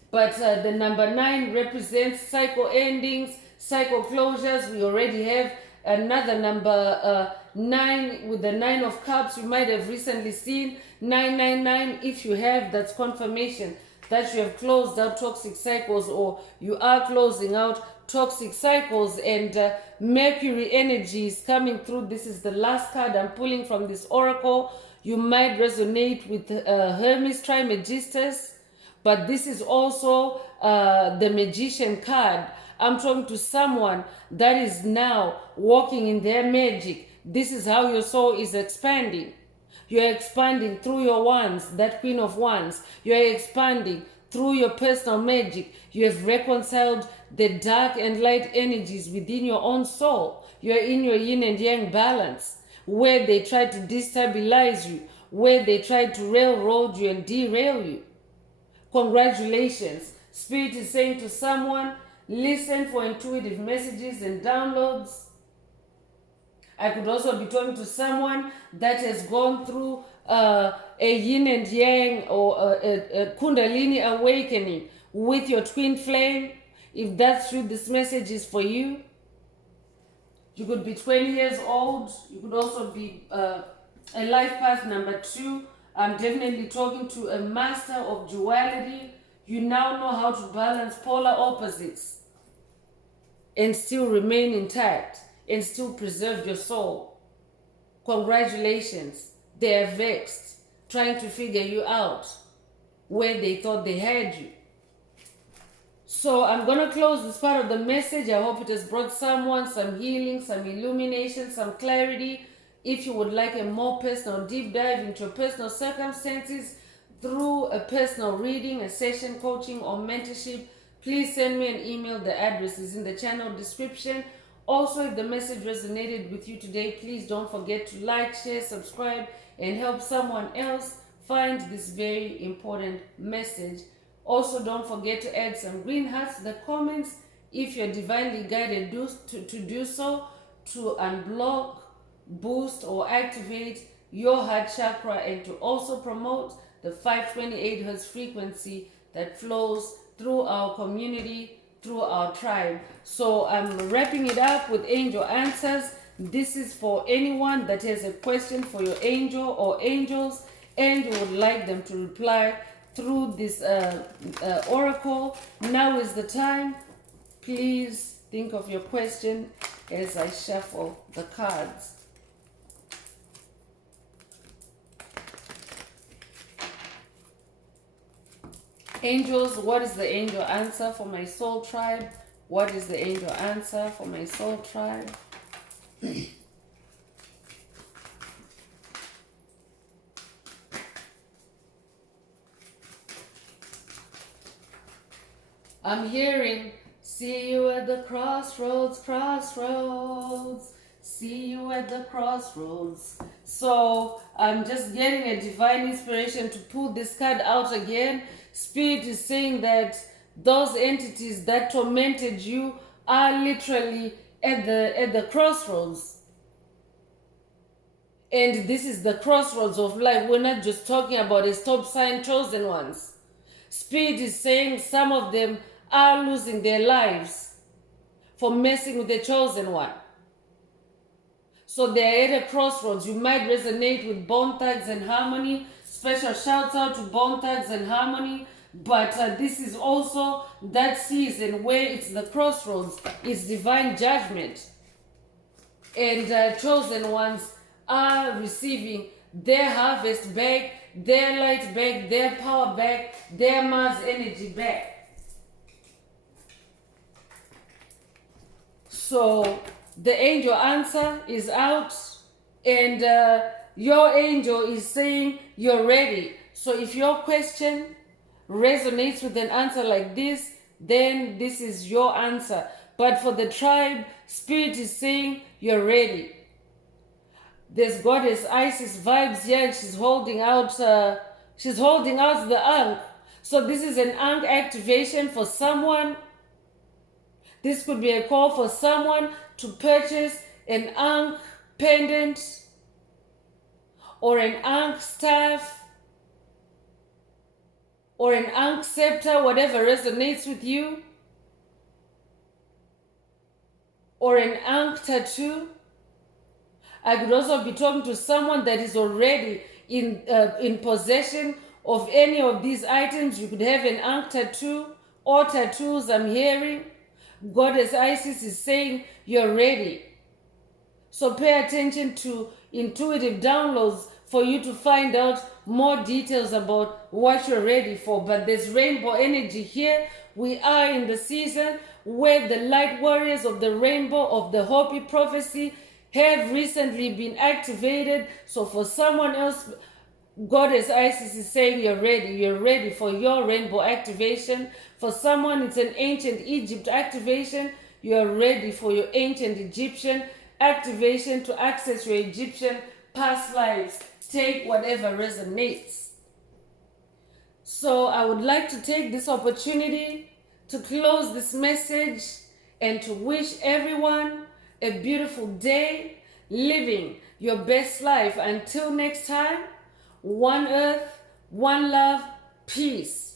but the number 9 represents cycle endings, cycle closures. We already have another number 9 with the 9 of cups. You might have recently seen 999. If you have, that's confirmation that you have closed out toxic cycles, or you are closing out toxic cycles. And Mercury energy is coming through. This is the last card I'm pulling from this oracle. You might resonate with Hermes Trismegistus, but this is also the magician card. I'm talking to someone that is now walking in their magic. This is how your soul is expanding. You're expanding through your wands, that Queen of Wands. You're expanding through your personal magic. You have reconciled the dark and light energies within your own soul. You're in your yin and yang balance, where they tried to destabilize you, where they tried to railroad you and derail you. Congratulations. Spirit is saying to someone, listen for intuitive messages and downloads. I could also be talking to someone that has gone through a yin and yang or a kundalini awakening with your twin flame. If that's true, this message is for you. You could be 20 years old. You could also be a life path number 2. I'm definitely talking to a master of duality. You now know how to balance polar opposites and still remain intact and still preserve your soul. Congratulations. They are vexed, trying to figure you out where they thought they had you. So I'm going to close this part of the message. I hope it has brought someone some healing, some illumination, some clarity. If you would like a more personal deep dive into your personal circumstances through a personal reading, a session, coaching, or mentorship, please send me an email. The address is in the channel description. Also, if the message resonated with you today, please don't forget to like, share, subscribe, and help someone else find this very important message. Also, don't forget to add some green hearts to the comments if you're divinely guided to do so, to unblock, boost, or activate your heart chakra, and to also promote the 528 Hz frequency that flows through our community through our tribe. So I'm wrapping it up with angel answers. This is for anyone that has a question for your angel or angels and you would like them to reply through this oracle. Now is the time. Please think of your question as I shuffle the cards. Angels, what is the angel answer for my soul tribe? What is the angel answer for my soul tribe? I'm hearing, see you at the crossroads, crossroads. See you at the crossroads. So I'm just getting a divine inspiration to pull this card out again. Spirit is saying that those entities that tormented you are literally at the crossroads. And this is the crossroads of life. We're not just talking about a stop sign chosen ones. Spirit is saying some of them are losing their lives for messing with the chosen one. So they're at a crossroads. You might resonate with Bone Thugs and Harmony. Special shouts out to Bone Thugs and Harmony. But this is also that season where it's the crossroads. It's divine judgment. And chosen ones are receiving their harvest back, their light back, their power back, their Mars energy back. So the angel answer is out and your angel is saying you're ready. So if your question resonates with an answer like this, then this is your answer. But for the tribe, Spirit is saying you're ready. There's Goddess Isis vibes here and she's holding out the Ankh. So this is an Ankh activation for someone. This could be a call for someone to purchase an Ankh pendant or an Ankh staff or an Ankh scepter, whatever resonates with you, or an Ankh tattoo. I could also be talking to someone that is already in possession of any of these items. You could have an Ankh tattoo or tattoos, I'm hearing. Goddess Isis is saying you're ready. So pay attention to intuitive downloads for you to find out more details about what you're ready for. But there's rainbow energy here. We are in the season where the light warriors of the rainbow of the Hopi prophecy have recently been activated. So for someone else, Goddess Isis is saying you're ready. You're ready for your rainbow activation. For someone, it's an ancient Egypt activation. You're ready for your ancient Egyptian activation to access your Egyptian past lives. Take whatever resonates. So I would like to take this opportunity to close this message and to wish everyone a beautiful day, living your best life. Until next time, one earth, one love, peace.